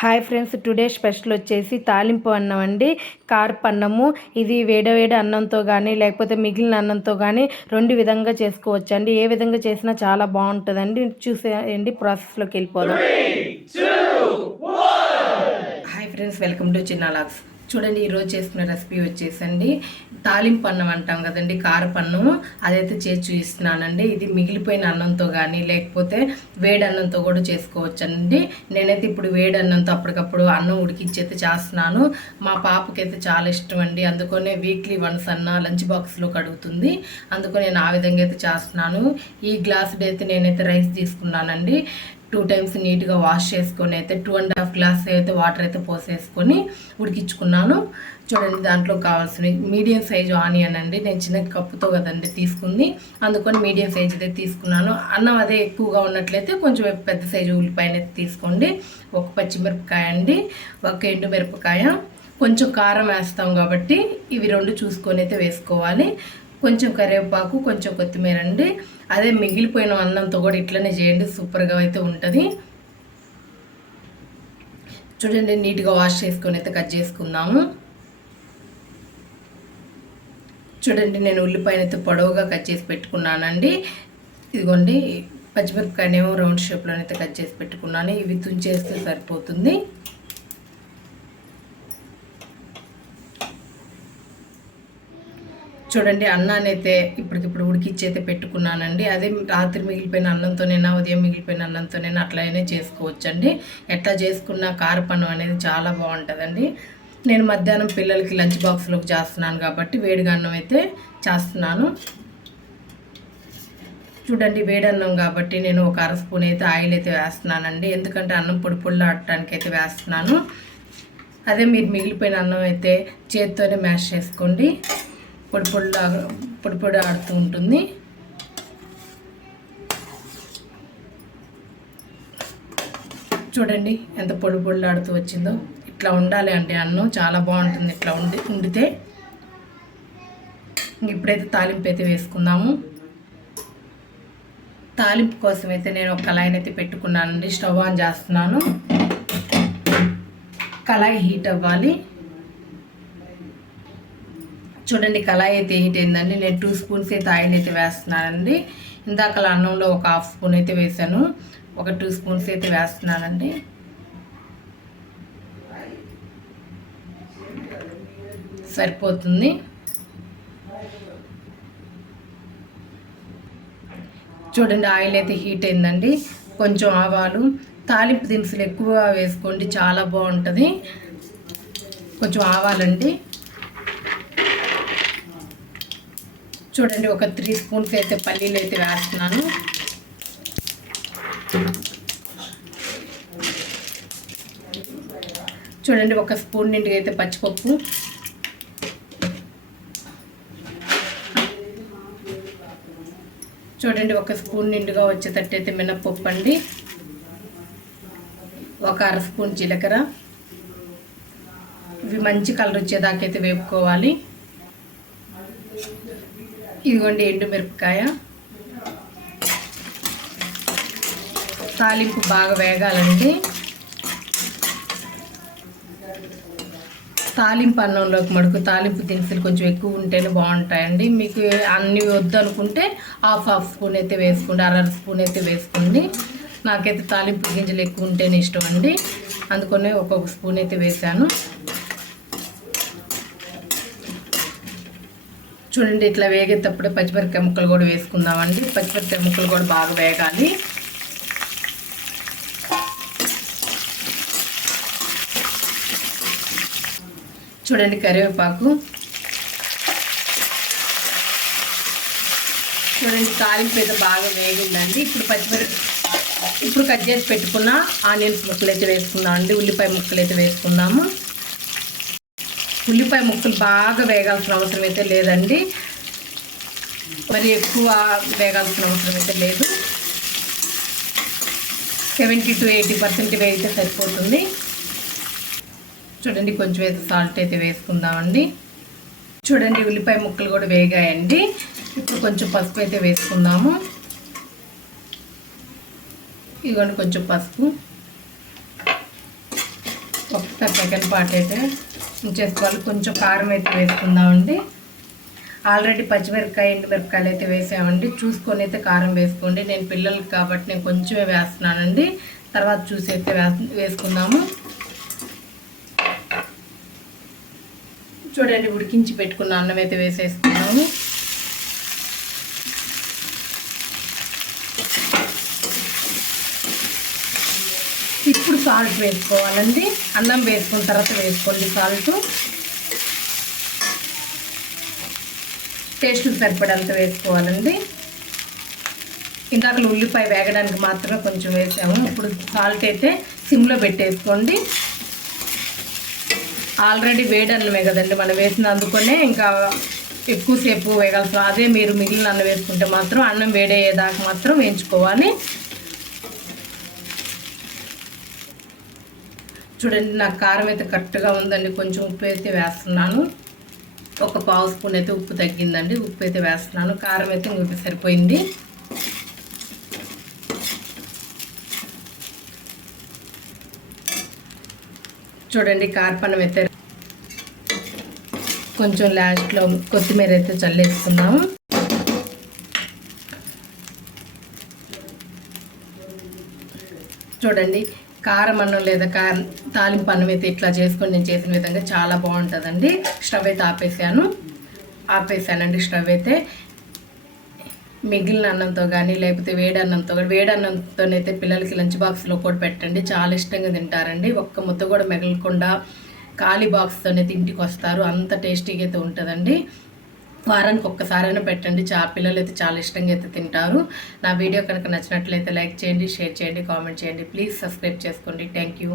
Hi friends, today special వచ్చేసి తాలింపు అన్నం అండి. కారపు అన్నము. ఇది వేడి అన్నంతో కానీ లేకపోతే మిగిలిన అన్నంతో కానీ రెండు విధంగా చేసుకోవచ్చు అండి. ఏ విధంగా చేసినా చాలా బాగుంటుందండి. చూసేయండి, ప్రాసెస్లోకి వెళ్ళిపోదాం. హాయ్ ఫ్రెండ్స్, వెల్కమ్ టు చిన్న లాగ్స్. చూడండి, ఈరోజు చేసుకున్న రెసిపీ వచ్చేసండి తాలింపు అన్నం అంటాం కదండి, కారపు అన్నం. అదైతే చేసి చూపిస్తున్నానండి. ఇది మిగిలిపోయిన అన్నంతో కానీ లేకపోతే వేడి అన్నంతో కూడా చేసుకోవచ్చండి. నేనైతే ఇప్పుడు వేడి అన్నంతో అప్పటికప్పుడు అన్నం ఉడికించైతే చేస్తున్నాను. మా పాపకైతే చాలా ఇష్టం అండి. అందుకనే వీక్లీ వన్స్ అన్న లంచ్ బాక్స్లో కడుగుతుంది. అందుకని నేను ఆ విధంగా అయితే చేస్తున్నాను. ఈ గ్లాసుడు అయితే నేనైతే రైస్ తీసుకున్నానండి. 2 times నీట్గా వాష్ చేసుకొని అయితే 2.5 గ్లాస్ అయితే వాటర్ అయితే పోసేసుకొని ఉడికించుకున్నాను. చూడండి, దాంట్లో కావాల్సిన మీడియం సైజు ఆనియన్ అండి. నేను చిన్న కప్పుతో కదండి తీసుకుంది, అందుకని మీడియం సైజు అయితే తీసుకున్నాను. అన్నం అదే ఎక్కువగా ఉన్నట్లయితే కొంచెం పెద్ద సైజు ఉల్లిపాయలు అయితే తీసుకోండి. ఒక పచ్చిమిరపకాయ అండి, ఒక ఎండుమిరపకాయ, కొంచెం కారం వేస్తాం కాబట్టి ఇవి 2 చూసుకొని అయితే వేసుకోవాలి. కొంచెం కరివేపాకు, కొంచెం కొత్తిమీర అండి. అదే మిగిలిపోయిన అన్నంతో కూడా ఇట్లనే చేయండి, సూపర్గా అయితే ఉంటుంది. చూడండి, నీట్గా వాష్ చేసుకొని అయితే కట్ చేసుకుందాము. చూడండి, నేను ఉల్లిపాయను అయితే పొడవుగా కట్ చేసి పెట్టుకున్నానండి. ఇదిగోండి, పచ్చిమిరపకాయనేమో రౌండ్ షేప్లోనైతే కట్ చేసి పెట్టుకున్నాను. ఇవి తుంచేస్తే సరిపోతుంది. చూడండి, అన్నాన్ని అయితే ఇప్పటికిప్పుడు ఉడికిచ్చి అయితే పెట్టుకున్నానండి. అదే రాత్రి మిగిలిపోయిన అన్నంతోనైనా ఉదయం మిగిలిపోయిన అన్నంతోనైనా అట్లనే చేసుకోవచ్చండి. ఎట్లా చేసుకున్న కారపన్నం అనేది చాలా బాగుంటుందండి. నేను మధ్యాహ్నం పిల్లలకి లంచ్ బాక్స్లోకి చేస్తున్నాను కాబట్టి వేడిగా అన్నం అయితే చేస్తున్నాను. చూడండి, వేడన్నం కాబట్టి నేను ఒక 1/2 స్పూన్ అయితే ఆయిల్ అయితే వేస్తున్నానండి. ఎందుకంటే అన్నం పొడి ఆడటానికి అయితే వేస్తున్నాను. అదే మీరు మిగిలిపోయిన అన్నం అయితే చేత్తోనే మ్యాష్ చేసుకోండి. పొడి ఆడుతూ ఉంటుంది. చూడండి, ఎంత పొడి ఆడుతూ వచ్చిందో. ఇట్లా ఉండాలి అంటే అన్నం చాలా బాగుంటుంది ఇట్లా ఉండితే. ఇప్పుడైతే తాలింపు అయితే వేసుకుందాము. తాలింపు కోసం అయితే నేను ఒక కళాయిని అయితే పెట్టుకున్నానండి. స్టవ్ ఆన్ చేస్తున్నాను. కళాయి హీట్ అవ్వాలి. చూడండి, కళాయి అయితే హీట్ అయిందండి. నేను 2 స్పూన్స్ అయితే ఆయిల్ అయితే వేస్తున్నానండి. ఇందాక అన్నంలో ఒక 1/2 స్పూన్ అయితే వేసాను. ఒక 2 స్పూన్స్ అయితే వేస్తున్నానండి. సరిపోతుంది. చూడండి, ఆయిల్ అయితే హీట్ అయిందండి. కొంచెం ఆవాలు, తాలింపు దినుసులు ఎక్కువ వేసుకోండి, చాలా బాగుంటుంది. కొంచెం ఆవాలండి. చూడండి, ఒక 3 స్పూన్స్ అయితే పల్లీలు అయితే వేస్తున్నాను. చూడండి, 1 స్పూన్ నిండుగా అయితే పచ్చిపప్పు, చూడండి 1 స్పూన్ నిండుగా వచ్చేటట్టు అయితే మినప్పప్పు అండి, ఒక 1/2 స్పూన్ జీలకర్ర. ఇవి మంచి కలర్ వచ్చేదాకైతే వేపుకోవాలి. ఇదిగోండి, ఎండుమిరపకాయ. తాలింపు బాగా వేగాలండి. తాలింపు అన్నంలోకి మడుకు తాలింపు దినుసులు కొంచెం ఎక్కువ ఉంటేనే బాగుంటాయండి. మీకు అన్ని వద్దు అనుకుంటే హాఫ్ స్పూన్ అయితే వేసుకోండి, 1/2 స్పూన్ అయితే వేసుకోండి. నాకైతే తాలింపు గింజలు ఎక్కువ ఉంటేనే ఇష్టం అండి, అందుకనే 1 స్పూన్ అయితే వేసాను. చూడండి, ఇట్లా వేగేటప్పుడే పచ్చిమిరపకాయ ముక్కలు కూడా వేసుకుందామండి. పచ్చిమిరపకాయ ముక్కలు కూడా బాగా వేగాలి. చూడండి, కరివేపాకు. చూడండి, తాలింపు అయితే బాగా వేగిందండి. ఇప్పుడు కట్ చేసి పెట్టుకున్న ఆనియన్స్ ముక్కలు అయితే వేసుకుందామండి. ఉల్లిపాయ ముక్కలు అయితే వేసుకుందాము. ఉల్లిపాయ ముక్కలు బాగా వేగాల్సిన అవసరం అయితే లేదండి, మరి ఎక్కువ వేగాల్సిన అవసరం అయితే లేదు. 70 to 80% వేగితే సరిపోతుంది. చూడండి, కొంచెం అయితే సాల్ట్ అయితే వేసుకుందామండి. చూడండి, ఉల్లిపాయ ముక్కలు కూడా వేగాయండి. ఇప్పుడు కొంచెం పసుపు అయితే వేసుకుందాము. ఇదిగోండి, కొంచెం పసుపు, ఒక సెకండ్ పార్ట్ అయితే చేసుకోవాలి. కొంచెం కారం అయితే వేసుకుందామండి. ఆల్రెడీ పచ్చిమిరపకాయ ఎండుమిరపకాయలు అయితే వేసామండి. చూసుకొని అయితే కారం వేసుకోండి. నేను పిల్లలకి కాబట్టి నేను కొంచెమే వేస్తున్నానండి. తర్వాత చూసి అయితే వేసుకుందాము. చూడండి, ఉడికించి పెట్టుకున్న అన్నం అయితే వేసేసుకున్నాము. ఇప్పుడు సాల్ట్ వేసుకోవాలండి. అన్నం వేసుకున్న తర్వాత వేసుకోండి సాల్ట్. టేస్ట్ సరిపడంత వేసుకోవాలండి. ఇందాక ఉల్లిపాయ వేగడానికి మాత్రమే కొంచెం వేసాము. ఇప్పుడు సాల్ట్ అయితే సిమ్లో పెట్టేసుకోండి. ఆల్రెడీ వేడి అన్నమే కదండి మనం వేసినందుకునే ఇంకా ఎక్కువసేపు వేగాల్సిన. అదే మీరు మిగిలిన అన్నం వేసుకుంటే మాత్రం అన్నం వేడయ్యేదాకా మాత్రం వేయించుకోవాలి. చూడండి, నాకు కారం అయితే కరెక్ట్గా ఉందండి. కొంచెం ఉప్పు అయితే వేస్తున్నాను. ఒక పావు స్పూన్ అయితే ఉప్పు తగ్గిందండి. ఉప్పు అయితే వేస్తున్నాను. కారం అయితే ఇంకొక సరిపోయింది. చూడండి, కారపన్నం అయితే కొంచెం లాస్ట్లో కొత్తిమీర అయితే చల్లేసుకుందాము. చూడండి, కారం అన్నం లేదా తాలింపు అన్నం అయితే ఇట్లా చేసుకొని నేను చేసిన విధంగా చాలా బాగుంటుందండి. స్టవ్ అయితే ఆపేసానండి. స్టవ్ అయితే మిగిలిన అన్నంతో కానీ లేకపోతే వేడి అన్నంతోనైతే పిల్లలకి లంచ్ బాక్స్లో కూడా పెట్టండి. చాలా ఇష్టంగా తింటారండి. ఒక్క ముద్ద కూడా మిగలకుండా ఖాళీ బాక్స్తోనైతే ఇంటికి వస్తారు. అంత టేస్టీగా అయితే ఉంటుందండి. వారానికి ఒక్కసారైనా పెట్టండి. పిల్లలు అయితే చాలా ఇష్టంగా అయితే తింటారు. నా వీడియో కనుక నచ్చినట్లయితే లైక్ చేయండి, షేర్ చేయండి, కామెంట్ చేయండి. ప్లీజ్ సబ్స్క్రైబ్ చేసుకోండి. Thank you.